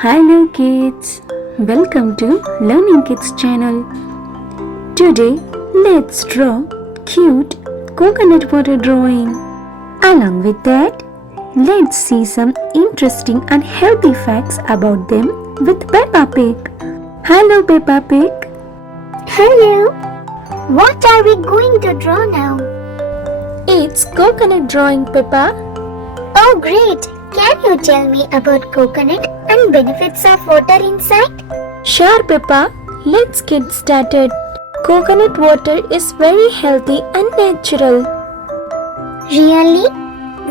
Hello kids, welcome to Learning Kids channel. Today let's draw cute coconut water drawing. Along with that, let's see some interesting and healthy facts about them with Peppa Pig. Hello Peppa Pig. Hello. What are we going to draw now? It's coconut drawing, Peppa. Oh great. Can you tell me about coconut and benefits of water inside? Sure Peppa, let's get started. Coconut water is very healthy and natural. Really?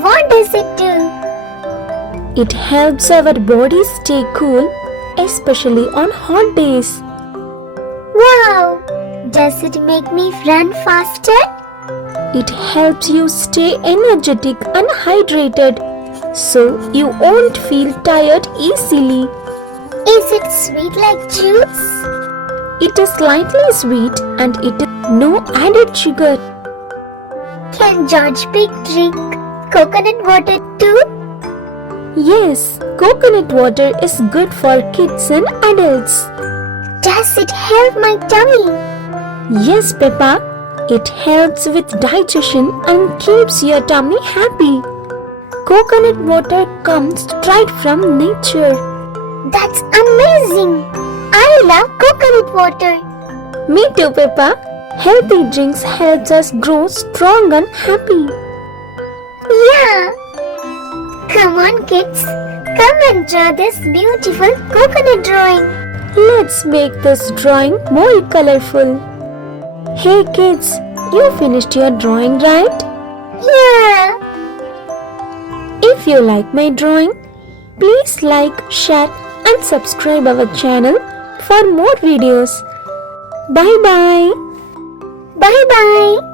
What does it do? It helps our body stay cool, especially on hot days. Wow! Does it make me run faster? It helps you stay energetic and hydrated, so you won't feel tired easily. Is it sweet like juice? It is slightly sweet and it is no added sugar. Can George Pig drink coconut water too? Yes, coconut water is good for kids and adults. Does it help my tummy? Yes, Peppa, it helps with digestion and keeps your tummy happy. Coconut water comes straight from nature. That's amazing! I love coconut water. Me too, Peppa. Healthy drinks helps us grow strong and happy. Yeah! Come on kids, come and draw this beautiful coconut drawing. Let's make this drawing more colorful. Hey kids, you finished your drawing, right? Yeah! If you like my drawing, please like, share and subscribe our channel for more videos. Bye bye. Bye bye.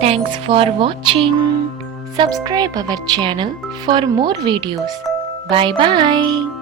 Thanks for watching. Subscribe our channel for more videos. Bye bye.